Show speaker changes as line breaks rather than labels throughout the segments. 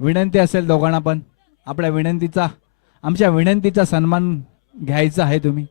विनंती असेल दोघांना पण. आपल्या विनंतीचा आमच्या विनंतीचा सन्मान घ्यायचा आहे तुम्ही.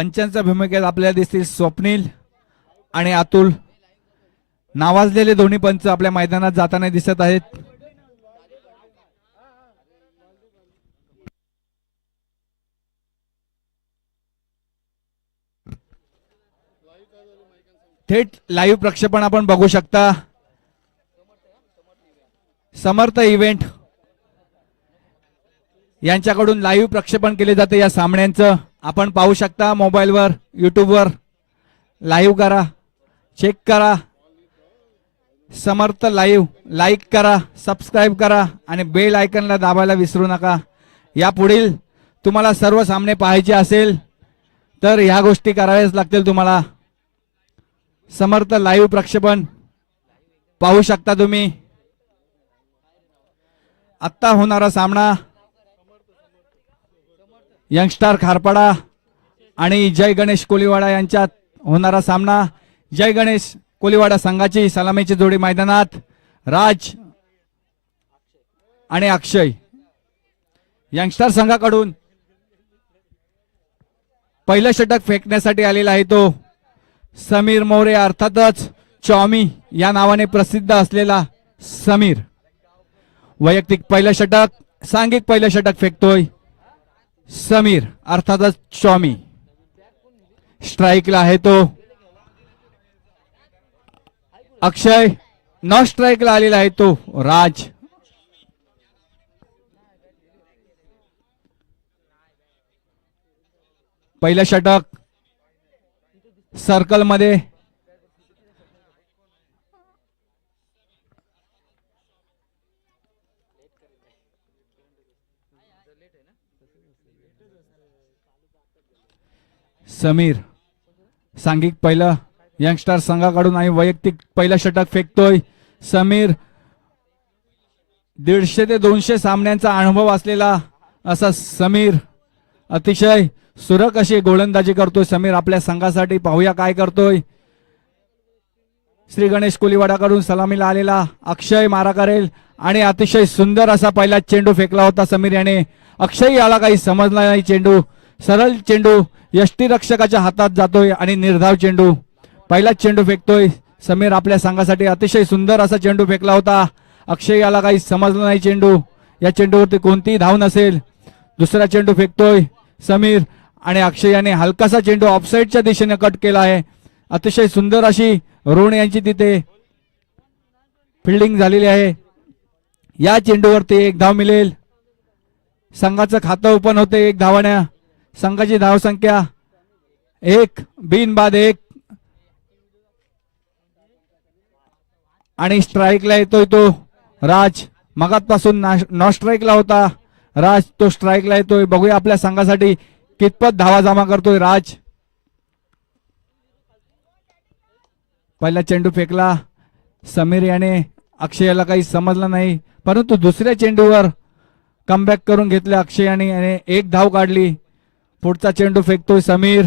पंचांच्या भूमिकेत आपल्याला दिसतील स्वप्नील आणि अतुल. नावाजलेले दोन्ही पंच आपल्या मैदानात जाताना दिसत आहेत. थेट लाईव्ह प्रक्षेपण आपण बघू शकता. समर्थ इव्हेंट यांच्याकडून लाईव्ह प्रक्षेपण केले जाते या सामन्यांचं. आपण पाहू शकता मोबाईलवर युट्यूबवर. लाईव्ह करा चेक करा. समर्थ लाईव्ह लाईक करा सबस्क्राईब करा आणि बेल आयकनला दाबायला विसरू नका. यापुढील तुम्हाला सर्व सामने पाहायचे असेल तर ह्या गोष्टी कराव्याच लागतील तुम्हाला. समर्थ लाईव्ह प्रक्षेपण पाहू शकता तुम्ही. आत्ता होणारा सामना यंगस्टार खारपाडा आणि जय गणेश कोलीवाडा यांच्यात होणारा सामना. जय गणेश कोलीवाडा संघाची सलामीची जोडी मैदानात. राज आणि अक्षय. यंगस्टार संघाकडून पहिलं षटक फेकण्यासाठी आलेला आहे तो. समीर मोरे अर्थातच चॉमी या नावाने प्रसिद्ध असलेला समीर. वैयक्तिक पहिलं षटक सांघिक पहिलं षटक फेकतोय. समीर अर्थातच चॉमी. स्ट्राईकला आहे तो. अक्षय नॉ स्ट्राईकला आलेला आहे तो. राज. पहिलं षटक. सर्कलमध्ये समीर सांघिक पहिलं यंगस्टार संघाकडून आणि वैयक्तिक पहिलं षटक फेकतोय समीर. दीडशे ते दोनशे सामन्यांचा अनुभव असलेला असा समीर अतिशय सुरक अशी गोलंदाजी करतोय. समीर आपल्या संघासाठी पाहूया काय करतोय. श्री गणेश कोलीवाडाकडून सलामीला आलेला अक्षय मारा करेल आणि अतिशय सुंदर असा पहिला चेंडू फेकला होता समीर याने. अक्षय याला काही समजला नाही चेंडू. सरळ चेंडू यष्टीरक्षकाच्या हातात जातोय आणि निर्धाव चेंडू. पहिलाच चेंडू फेकतोय. समीर आपल्या संघासाठी अतिशय सुंदर असा चेंडू फेकला होता. अक्षय याला काही समजलं नाही चेंडू. या चेंडूवरती कोणतीही धाव नसेल. दुसरा चेंडू फेकतोय. समीर आणि अक्षय याने हलकासा चेंडू ऑफसाईडच्या दिशेने कट केला आहे. अतिशय सुंदर अशी रोण यांची तिथे फिल्डिंग झालेली आहे. या चेंडूवरती एक धाव मिळेल. संघाचं खातं ओपन होते एक धावाण्या. संघाची धावसंख्या एक बिन बाद एक. आणि स्ट्राईकला येतोय तो राज. मगातपासून नॉ स्ट्राईकला होता. राज तो स्ट्राईकला येतोय. बघूया आपल्या संघासाठी कितपत धावा जमा करतोय राज. पहिला चेंडू फेकला. समीर याने अक्षयाला काही समजलं नाही. परंतु दुसऱ्या चेंडूवर कमबॅक करून घेतलं अक्षयाने याने एक धाव काढली. पुढचा चेंडू फेकतोय समीर.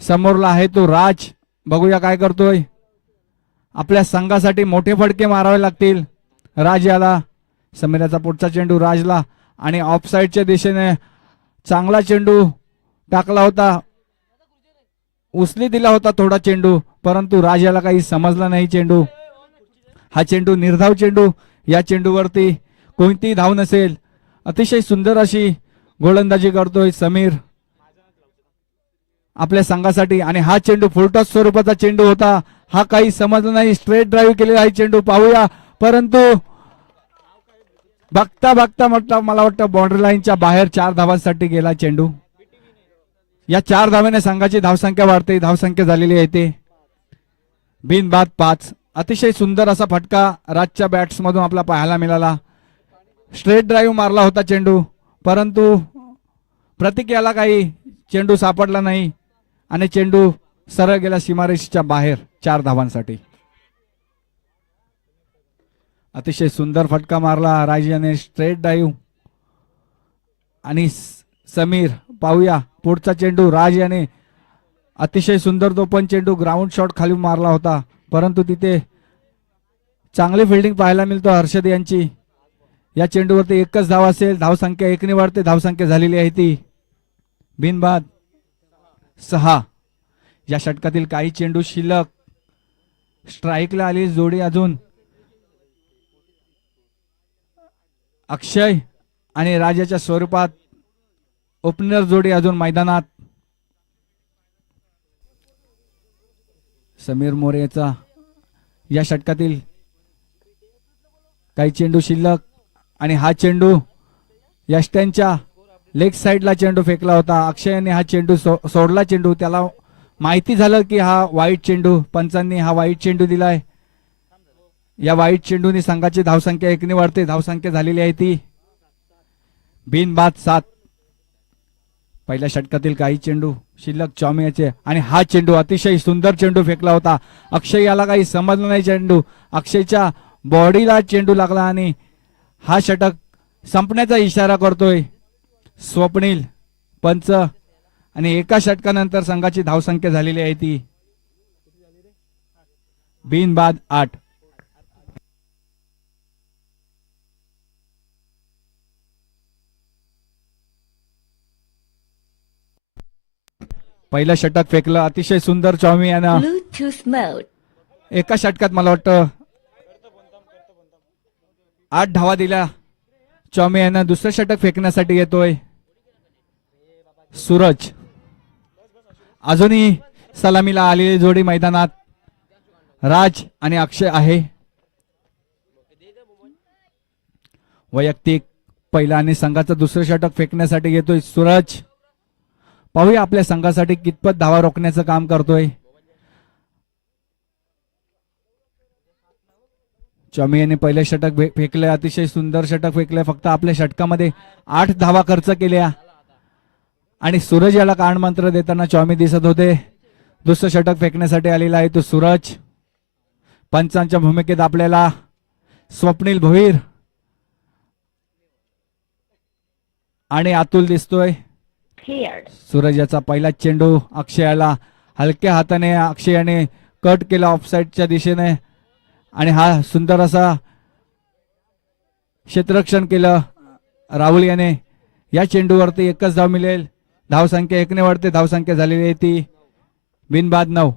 समोरला आहे तो राज. बघूया काय करतोय. आपल्या संघासाठी मोठे फडके मारावे लागतील. राज याला. समीराचा पुढचा चेंडू राजला. आणि ऑफसाईडच्या दिशेने चांगला चेंडू टाकला होता. उचली दिला होता थोडा चेंडू परंतु राज याला काही समजला नाही चेंडू. हा चेंडू निर्धाव चेंडू. या चेंडूवरती कोणतीही धाव नसेल. अतिशय सुंदर अशी गोलंदाजी करतोय समीर. आपल्या संघासाठी. आणि हा चेंडू फुलटॉस स्वरूपाचा चेंडू होता. हा काही समजला नाही. स्ट्रेट ड्राईव्ह केलेला आहे चेंडू. पाहूया. परंतु बघता बघता म्हटलं मला वाटतं बाउंड्री लाईनच्या बाहेर चार धावांसाठी गेला चेंडू. या चार धाव्याने संघाची धावसंख्या वाढते. धावसंख्या झालेली आहे ते. बिनबाद पाच. अतिशय सुंदर असा फटका राजच्या बॅट्समधून आपला पाहायला मिळाला. स्ट्रेट ड्राईव्ह मारला होता चेंडू. परंतु प्रतीक याला काही चेंडू सापडला नाही आणि चेंडू सरळ गेला सीमारेषेच्या बाहेर चार धावांसाठी. अतिशय सुंदर फटका मारला राज याने स्ट्रेट डाईव्ह. आणि समीर पाहूया पुढचा चेंडू. राज याने अतिशय सुंदर तो पण चेंडू ग्राउंड शॉट खाली मारला होता. परंतु तिथे चांगली फिल्डिंग पाहायला मिळतो हर्षद यांची. या चेंडूवरती एकच धाव असेल. धावसंख्या एकने वाढते. धावसंख्या झालेली आहे ती. बिनबाद सहा. या षटकातील काही चेंडू शिल्लक. स्ट्राईकला आली जोडी अजून. अक्षय आणि राजाच्या स्वरूपात ओपनर जोडी अजून मैदानात. समीर मोरेचा या षटकातील काही चेंडू शिल्लक. आणि हा चेंडू यष्ट्यांच्या लेग साईडला चेंडू फेकला होता. अक्षयने हा चेंडू सो, सोडला चेंडू. त्याला माहिती झालं की हा वाईट चेंडू पंचांनी हा वाईट चेंडू दिलाय. या वाईट चेंडूने संघाची धावसंख्या एकने वाढते. धावसंख्या झालेली आहे ती. बिनबाद सात. पहिल्या षटकातील काही चेंडू शिल्लक चौमियाचे. आणि हा चेंडू अतिशय सुंदर चेंडू फेकला होता. अक्षय याला काही समजलं नाही चेंडू. अक्षयच्या बॉडीला चेंडू लागला आणि हा षटक संपण्याचा इशारा करतोय स्वप्नील पंच. आणि एका षटकानंतर संघाची धावसंख्या झालेली आहे ती. बिनबाद आठ. पहिलं षटक फेकलं. अतिशय सुंदर चौमी यानं. एका षटकात मला वाटतं आठ धावा दिल्या. चौमी यानं दुसरं षटक फेकण्यासाठी येतोय. सूरज. अजूनही सलामीला आलेली जोडी मैदानात राज आणि अक्षय आहे. वैयक्तिक पहिला आणि संघाचं दुसरं षटक फेकण्यासाठी येतोय सूरज. पाहूया आपल्या संघासाठी कितपत धावा रोखण्याचं काम करतोय. चमी यांनी पहिले षटक फेकले अतिशय सुंदर षटक फेकले फक्त आपल्या षटकामध्ये आठ धावा खर्च केल्या. आणि सूरज याला कानमंत्र देताना चॉमी दिसत होते. दुसरं षटक फेकण्यासाठी आलेला आहे तो सूरज. पंचांच्या भूमिकेत आपल्याला स्वप्नील भोईर. आणि अतुल दिसतोय. सूरज याचा पहिला चेंडू अक्षयाला हलक्या हाताने अक्षयाने कट केला ऑफसाईडच्या दिशेने. आणि हा सुंदर असा क्षेत्ररक्षण केलं. राहुल याने या चेंडूवरती एकच धाव मिळेल. धावसंख्या एकने वाढते धावसंख्या झालेली आहे ती. बिनबाद नऊ.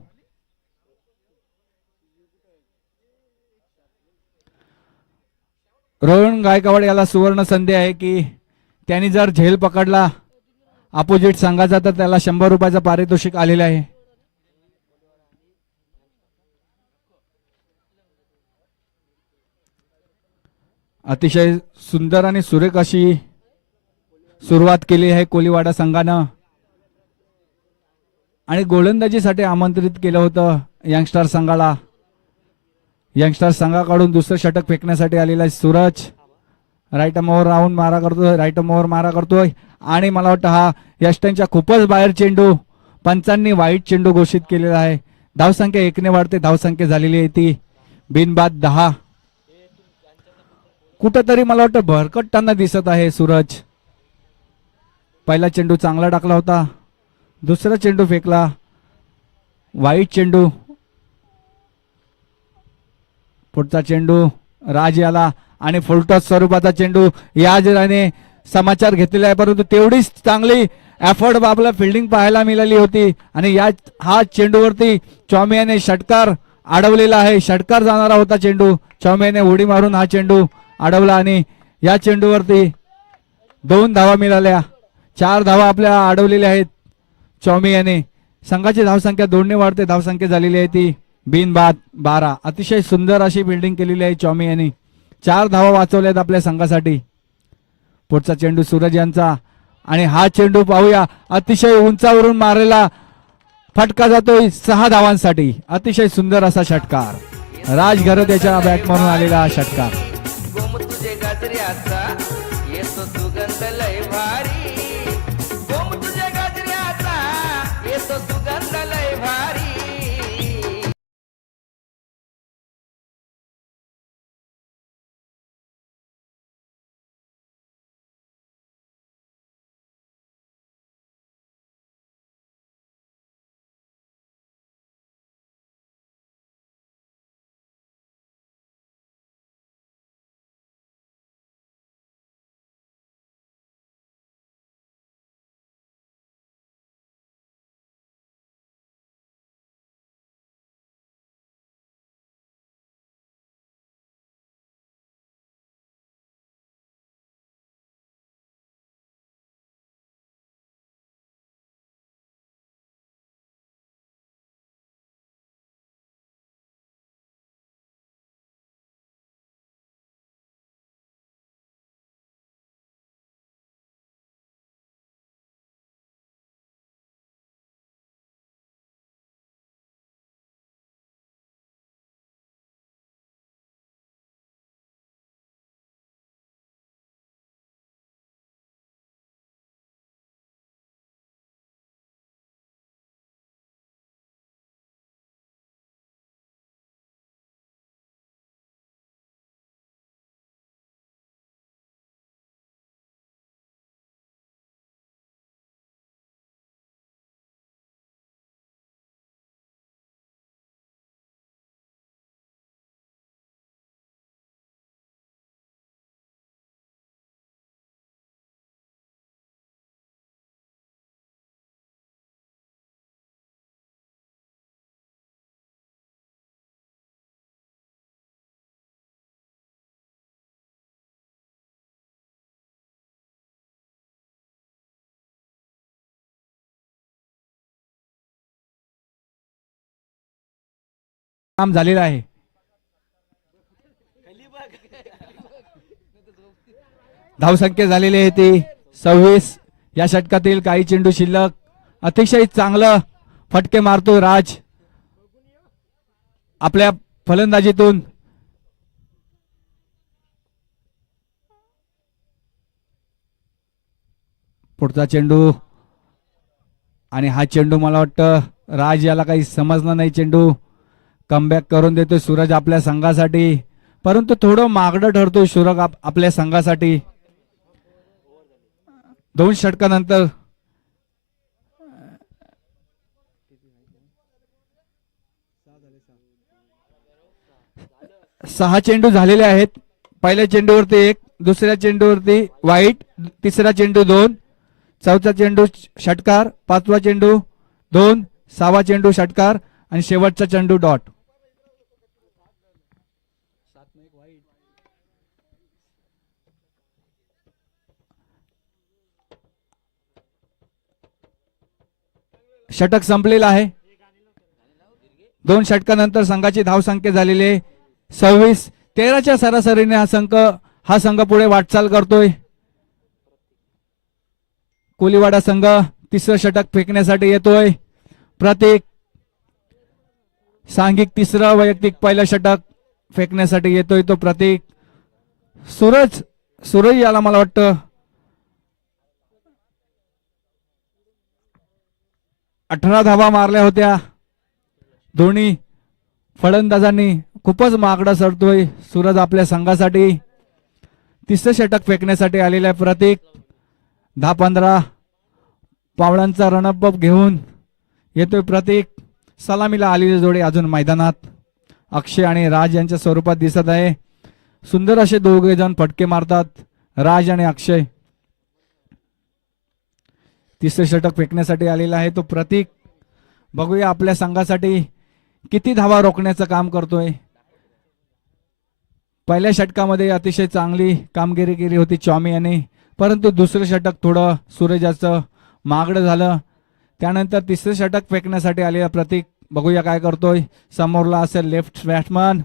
रोहन गायकवाड याला सुवर्ण संधी आहे की त्यांनी जर झेल पकडला अपोजिट संघाचा तर त्याला शंभर रुपयाचं पारितोषिक आलेलं आहे. अतिशय सुंदर आणि सुरेख अशी सुरुवात केली आहे कोलीवाडा संघानं. आणि गोलंदाजीसाठी आमंत्रित केलं होतं यंगस्टार संघाला. यंगस्टार संघाकडून दुसरं षटक फेकण्यासाठी आलेला आहे सूरज. राईट मोहर राहून मारा करतोय राईट मोहर मारा करतोय. आणि मला वाटतं हा यष्टांच्या खूपच बाहेर चेंडू पंचांनी वाईट चेंडू घोषित केलेला आहे. धावसंख्या एकने वाढते धावसंख्या झालेली आहे ती. बिनबाद दहा. कुठंतरी मला वाटतं भरकटताना दिसत आहे सूरज. पहिला चेंडू चांगला टाकला होता. दुसरा चेंडू फेकला. वाईट चेंडू. पुढचा चेंडू राज याला आणि फुलटॉस स्वरूपाचा चेंडू या जराने समाचार घेतलेला आहे परंतु तेवढीच चांगली एफर्ट बाबला फिल्डिंग पाहायला मिळाली होती. आणि या हा चेंडूवरती चौमियाने षटकार अडवलेला आहे. षटकार जाणारा होता चेंडू. चौमियाने उडी मारून हा चेंडू अडवला आणि या चेंडूवरती दोन धावा मिळाल्या. चार धावा आपल्या अडवलेल्या आहेत. चौमी याने संघाची धावसंख्या दोनने वाढते. धावसंख्या झालेली आहे ती बिनबाद बारा. अतिशय सुंदर अशी बिल्डिंग केलेली आहे चौमी यांनी. चार धावा वाचवल्यात आपल्या संघासाठी. पुढचा चेंडू सूरज यांचा. आणि हा चेंडू पाहूया. अतिशय उंचावरून मारलेला फटका जातोय सहा धावांसाठी. अतिशय सुंदर असा षटकार. राज घरत याच्या बॅट म्हणून आलेला हा षटकार.
तुझे
काम झालेलं आहे. धावसंख्या झालेली आहे ती. सव्वीस या षटकातील काही चेंडू शिल्लक. अतिशय चांगलं फटके मारतो राज. आपल्या फलंदाजीतून. पुढचा चेंडू. आणि हा चेंडू मला वाटतं राज याला काही समजला नाही चेंडू. कमबॅक करून देतोय सूरज आपल्या संघासाठी. परंतु थोडं मागडं ठरतोय सूरज आप- आपल्या संघासाठी. दोन षटकानंतर सहा चेंडू झालेले आहेत. पहिल्या चेंडूवरती एक दुसऱ्या चेंडूवरती वाईट तिसरा चेंडू दोन चौथा चेंडू षटकार पाचवा चेंडू दोन सहावा चेंडू षटकार आणि शेवटचा चेंडू डॉट. षटक संपलेलं आहे. दोन षटकानंतर संघाची धावसंख्या झालेली आहे. सव्वीस तेराच्या सरासरीने हा संघ हा संघ पुढे वाटचाल करतोय. कोलीवाडा संघ तिसरं षटक फेकण्यासाठी येतोय. प्रतीक सांघिक तिसरं वैयक्तिक पहिलं षटक फेकण्यासाठी येतोय तो प्रतीक. सूरज सूरज याला मला वाटतं अठरा धावा मारल्या होत्या. दोन्ही फलंदाजांनी खूपच मागडा सरतोय सूरज आपल्या संघासाठी. तिसरं षटक फेकण्यासाठी आलेला आहे प्रतीक दहा पंधरा पावलांचा रणअप घेऊन येतोय प्रतीक. सलामीला आलेली जोडी अजून मैदानात. अक्षय आणि राज यांच्या स्वरूपात दिसत आहे. सुंदर असे दोघे जण फटके मारतात. राज आणि अक्षय. तिसरे षटक फेकण्यासाठी आलेला आहे तो प्रतीक. बघूया आपल्या संघासाठी किती धावा रोखण्याचं काम करतोय. पहिल्या षटकामध्ये अतिशय चांगली कामगिरी केली होती चॉमी याने परंतु दुसरं षटक थोडं सूरजाचं मागडं झालं. त्यानंतर तिसरं षटक फेकण्यासाठी आलेला प्रतीक बघूया काय करतोय. समोरला असेल लेफ्ट बॅट्समन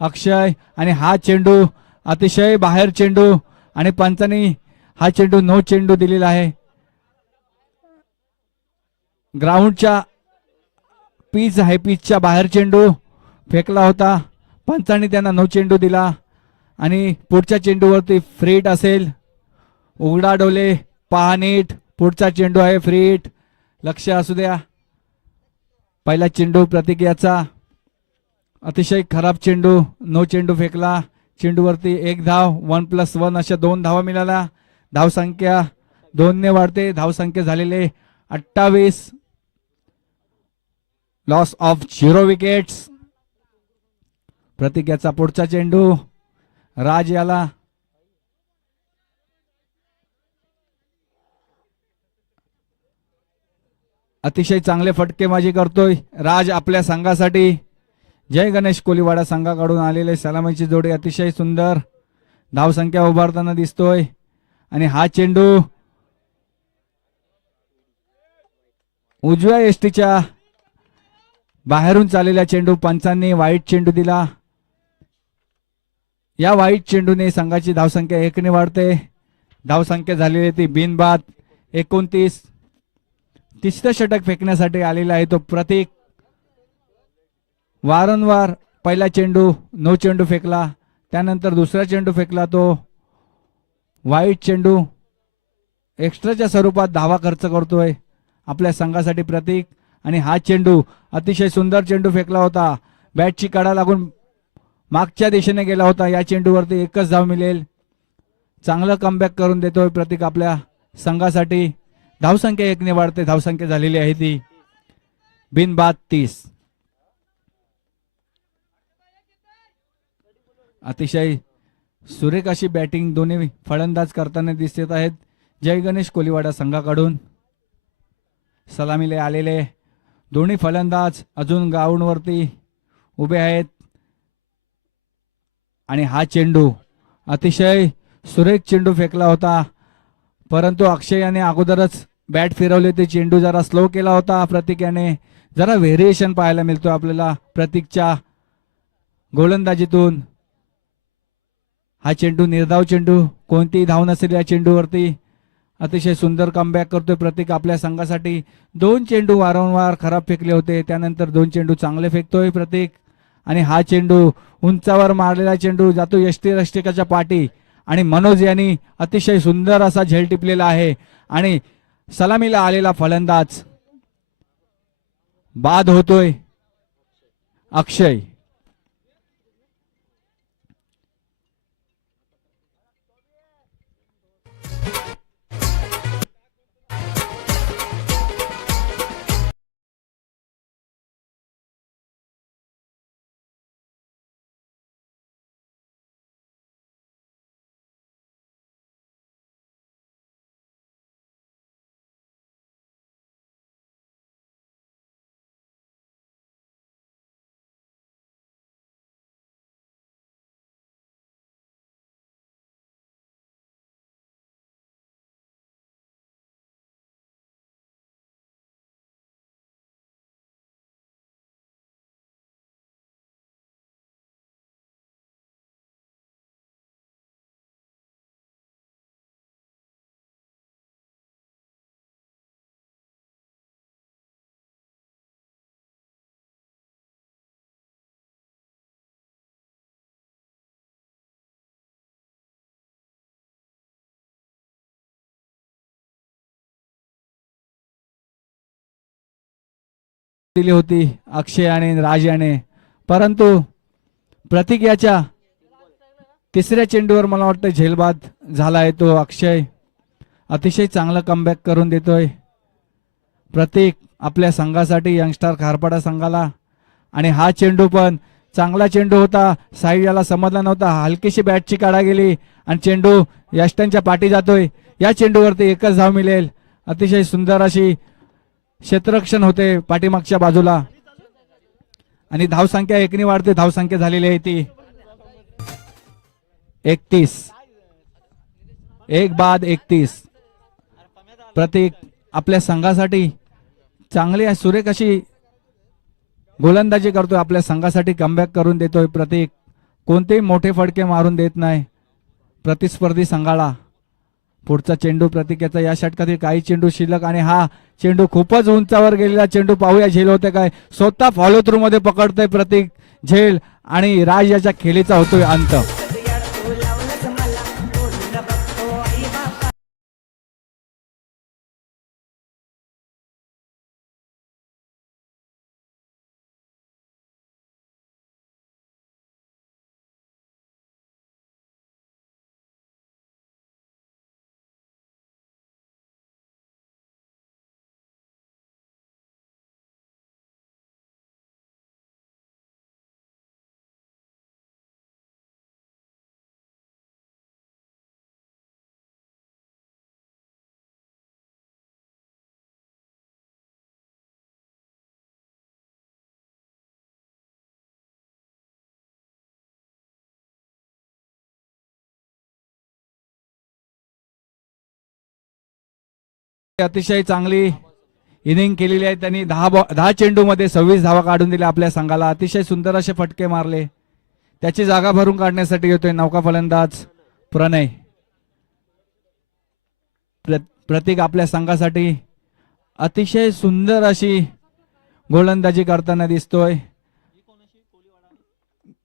अक्षय आणि हा चेंडू अतिशय बाहेर चेंडू आणि पंचांनी हा चेंडू नो चेंडू दिलेला आहे. ग्राउंडच्या पीच आहे पीचच्या बाहेर चेंडू फेकला होता. पंचांनी त्यांना नो चेंडू दिला आणि पुढच्या चेंडूवरती फ्रीट असेल. उघडा डोले पहा नीट. पुढचा चेंडू आहे फ्रीट. लक्ष असू द्या. पहिला चेंडू प्रतीक याचा अतिशय खराब चेंडू. नो चेंडू फेकला. चेंडूवरती एक धाव. वन प्लस वन अशा दोन धावा मिळाल्या. धावसंख्या दोनने वाढते. धावसंख्या झालेले अठ्ठावीस. Loss of zero wickets Prateek याचा पुढचा चेंडू. राज याला. अतिशय चांगले फटकेबाजी करतोय. राज आपल्या संघासाठी. जय गणेश कोलीवाडा संघाकडून आलेले सलामीची जोडी अतिशय सुंदर. धावसंख्या उभारताना दिसतोय. आणि हा चेंडू. उजव्या एसटीच्या बाहेरून चाललेला चेंडू पंचांनी वाईट चेंडू दिला. या वाईट चेंडूने संघाची धावसंख्या एकने वाढते. धावसंख्या झालेली ती बिनबाद एकोणतीस. तिसरं षटक फेकण्यासाठी आलेला आहे तो प्रतीक. वारंवार पहिला चेंडू नो चेंडू फेकला. त्यानंतर दुसरा चेंडू फेकला तो. वाईट चेंडू. एक्स्ट्राच्या स्वरूपात धावा खर्च करतोय. आपल्या संघासाठी प्रतीक. आणि हा चेंडू अतिशय सुंदर चेंडू फेकला होता. बॅटची कडा लागून मागच्या दिशेने गेला होता. या चेंडूवरती एकच धाव मिळेल. चांगलं कमबॅक करून देतोय प्रतीक आपल्या संघासाठी. धावसंख्या एकने वाढते. धावसंख्या झालेली आहे ती. बिनबाद तीस. अतिशय सुरेख अशी बॅटिंग दोन्ही फलंदाज करताना दिसत आहेत. जय गणेश कोलीवाडा संघाकडून. सलामीले आलेले. दोन्ही फलंदाज अजून ग्राउंडवरती उभे आहेत. आणि हा चेंडू अतिशय सुरेख चेंडू फेकला होता. परंतु अक्षय याने अगोदरच बॅट फिरवली ते चेंडू जरा स्लो केला होता प्रतीक याने. जरा व्हेरिएशन पाहायला मिळतो आपल्याला प्रतीकच्या गोलंदाजीतून. हा चेंडू निर्धाव चेंडू कोणतीही धाव नसेल या चेंडूवरती. अतिशय सुंदर कमबॅक करतोय प्रतीक. आपल्या संघासाठी दोन चेंडू वारंवार खराब फेकले होते. त्यानंतर दोन चेंडू चांगले फेकतोय प्रतीक. आणि हा चेंडू उंचावर मारलेला चेंडू जातो यष्टी रष्टिकाच्या पाठी. आणि मनोज यांनी अतिशय सुंदर असा झेल टिपलेला आहे. आणि सलामीला आलेला फलंदाज बाद होतोय अक्षय. दिली होती अक्षय आणि राज याने. परंतु प्रतीक याच्या तिसऱ्या चेंडूवर मला वाटतं झेलबाद झाला आहे तो अक्षय. अतिशय चांगला कमबॅक करून देतोय. प्रतीक आपल्या संघासाठी यंगस्टार खारपाडा संघाला. आणि हा चेंडू पण चांगला चेंडू होता. साई याला समजला नव्हता. हलकीशी बॅटची काढा गेली आणि चेंडू यष्टांच्या पाठी जातोय. या चेंडूवरती एकच धाव मिळेल. अतिशय सुंदर अशी क्षेत्ररक्षण होते पाठीमागच्या बाजूला. आणि धावसंख्या एकनी वाढते धावसंख्या झालेली आहे ती. एकतीस. एक बाद एकतीस. प्रतीक आपल्या संघासाठी चांगली सुरेख अशी गोलंदाजी करतोय आपल्या संघासाठी कमबॅक करून देतोय प्रतीक. कोणतेही मोठे फडके मारून देत नाही. प्रतिस्पर्धी संघाला. पुढचा चेंडू प्रतिकेचा या षटकातील काही चेंडू शिल्लक आणि हा चेंडू खूपच उंचावर गेलेला चेंडू पाहूया. झेल होते काय? स्वतः फॉलो थ्रू मध्ये पकडतोय प्रतीक झेल आणि राज याच्या खेळीचा होतोय अंत. अतिशय चांगली इनिंग केलेली आहे. त्यांनी दहा बॉ दहा चेंडू मध्ये सव्वीस धावा काढून दिल्या आपल्या संघाला. अतिशय सुंदर असे फटके मारले. त्याची जागा भरून काढण्यासाठी येतोय नौका फलंदाज प्रणय. प्र- प्रतीक आपल्या संघासाठी अतिशय सुंदर अशी गोलंदाजी करताना दिसतोय.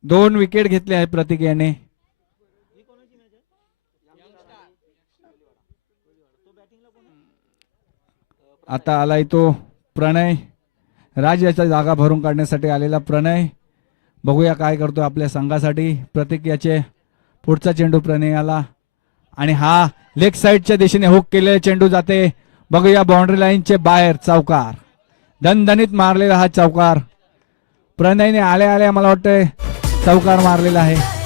दोन विकेट घेतले आहे प्रतीक याने. आता आलाय तो प्रणय. राज याच्या जागा भरून काढण्यासाठी आलेला प्रणय. बघूया काय करतो आपल्या संघासाठी. प्रतीक याचे पुढचा चेंडू प्रणयाला. आणि हा लेग साईडच्या दिशेने हुक केलेला चेंडू जाते. बघूया बाउंड्री लाईनचे बाहेर चौकार. दणदणीत मारलेला हा चौकार. प्रणयने आल्या आल्या मला वाटतंय चौकार मारलेला आहे.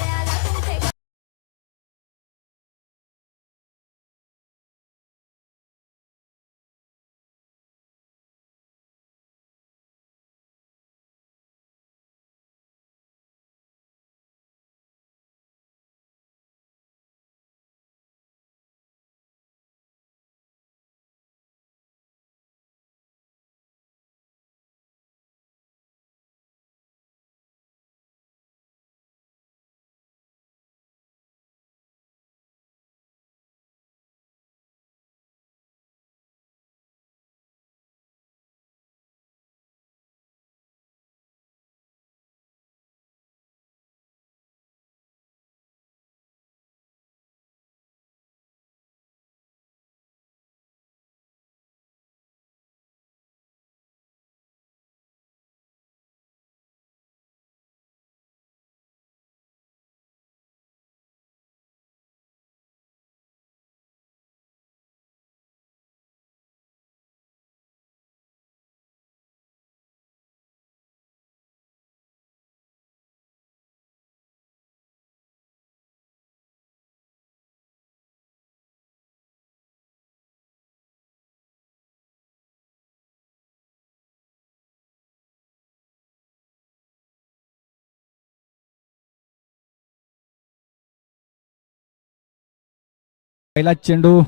पहिला चेंडू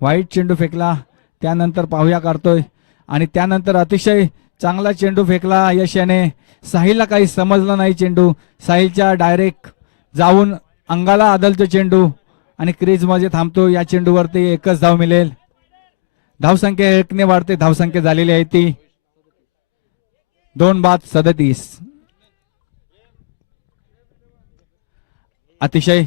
वाईट चेंडू फेकला त्यानंतर पाहुया करतोय आणि त्यानंतर अतिशय चांगला चेंडू फेकला यश याने साहिलला काही समजलं नाही चेंडू. साहिलच्या डायरेक्ट जाऊन अंगाला आदलतो चेंडू. आणि क्रीजमध्ये थांबतो. या चेंडूवरती एकच धाव मिळेल. धावसंख्या एकने वाढते. धावसंख्या झालेली आहे ती. दोन बाद सदतीस. अतिशय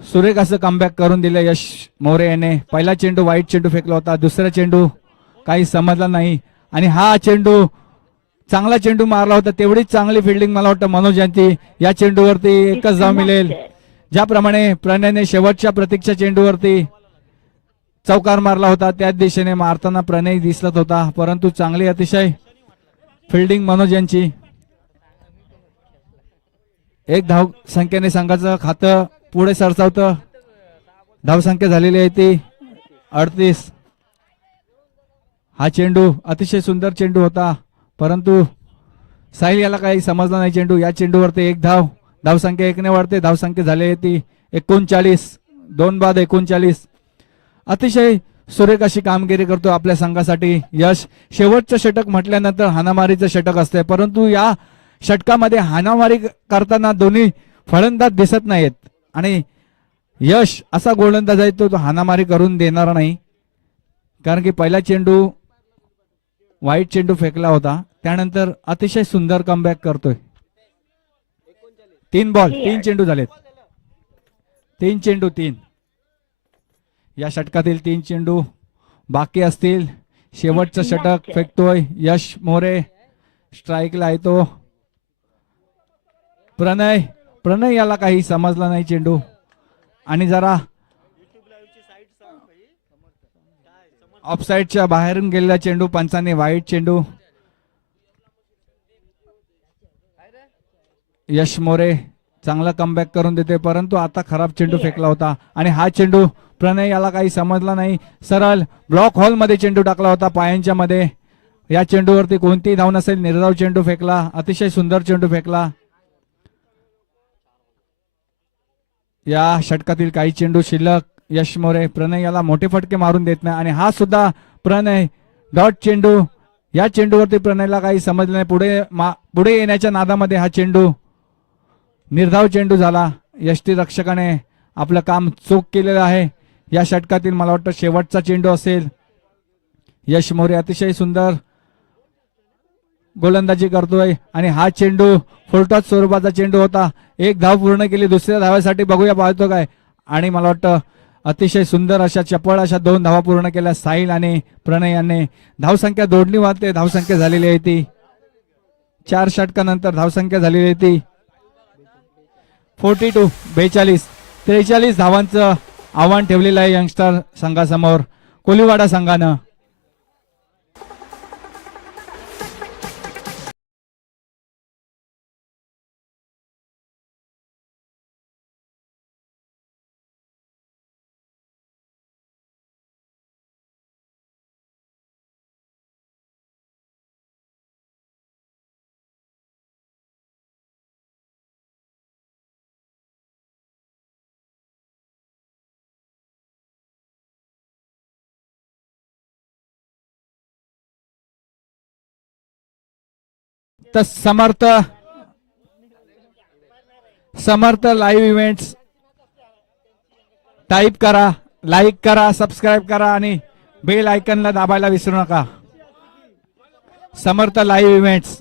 सुरेख असं कमबॅक करून दिलं यश मोरे याने. पहिला चेंडू वाईट चेंडू फेकला होता दुसरा चेंडू काही समजला नाही. आणि हा चेंडू चांगला चेंडू मारला होता तेवढीच चांगली फिल्डिंग मला वाटतं मनोज यांची. या चेंडूवरती एकच धाव मिळेल. ज्याप्रमाणे प्रणयने शेवटच्या प्रतीकच्या चेंडूवरती चौकार मारला होता त्याच दिशेने मारताना प्रणय दिसत होता परंतु चांगली अतिशय फिल्डिंग मनोज यांची. एक धाव संख्येने संघाचं खातं पुढे सरसावतं. धावसंख्या झालेली आहे ती. अडतीस. हा चेंडू अतिशय सुंदर चेंडू होता. परंतु साहिल याला काही समजला नाही चेंडू. या चेंडूवरती एक धाव. धावसंख्या एकने वाढते. धावसंख्या झाली आहे ती. एकोणचाळीस. दोन बाद एकोणचाळीस. अतिशय सुरेख अशी कामगिरी करतो आपल्या संघासाठी. यश शेवटचं षटक म्हटल्यानंतर हानामारीचं षटक असते परंतु या षटकामध्ये हाणामारी करताना दोन्ही फलंदाज दिसत नाहीत. आणि यश असा गोलंदाज आहे तो तो हाणामारी करून देणारा नाही. कारण की पहिला चेंडू वाईट चेंडू फेकला होता. त्यानंतर अतिशय सुंदर कमबॅक करतोय. तीन बॉल तीन चेंडू झालेत. तीन चेंडू तीन. या षटकातील तीन चेंडू बाकी असतील. शेवटचं षटक फेकतोय यश मोरे. स्ट्राईकला आहे तो. प्रणय प्रणय याला काही समजला नाही चेंडू. आणि जरा ऑफसाईडच्या बाहेरून गेलेला चेंडू पंचाने वाईट चेंडू. यश मोरे चांगला कमबॅक करून देते परंतु आता खराब चेंडू फेकला होता. आणि हा चेंडू प्रणय याला काही समजला नाही. सरळ ब्लॉक हॉलमध्ये चेंडू टाकला होता पायांच्या मध्ये. या चेंडूवरती कोणतीही धाव नसेल निर्धाव चेंडू फेकला अतिशय सुंदर चेंडू फेकला. या षटकातील काही चेंडू शिल्लक यश मोरे प्रणय याला मोठे फटके मारून देत नाही आणि हा सुद्धा प्रणय डॉट चेंडू. या चेंडूवरती प्रणयला काही समजलं नाही. पुढे मा- पुढे येण्याच्या नादामध्ये हा चेंडू निर्धाव चेंडू झाला. यष्टी रक्षकाने आपलं काम चोख केलेलं आहे. या षटकातील मला वाटतं शेवटचा चेंडू असेल. यश मोरे अतिशय सुंदर गोलंदाजी करतोय. आणि हा चेंडू फुलटॉच स्वरूपाचा चेंडू होता. एक धाव पूर्ण केली दुसऱ्या धावासाठी बघूया पाहतो काय. आणि मला वाटतं अतिशय सुंदर अशा चपळ अशा दोन धावा पूर्ण केल्या साहिल आणि प्रणय यांनी. धावसंख्या दोडणी वाहते धावसंख्या झालेली आहे ती. चार षटकानंतर धावसंख्या झालेली आहे ती. फोर्टी टू बेचाळीस. त्रेचाळीस धावांचं आव्हान ठेवलेलं आहे यंगस्टर संघासमोर. कोलिवाडा संघानं. तर Samarth Samarth live events type करा लाईक करा सबस्क्राईब करा आणि बेल आयकनला दाबायला विसरू नका. समर्थ लाईव्ह इव्हेंट्स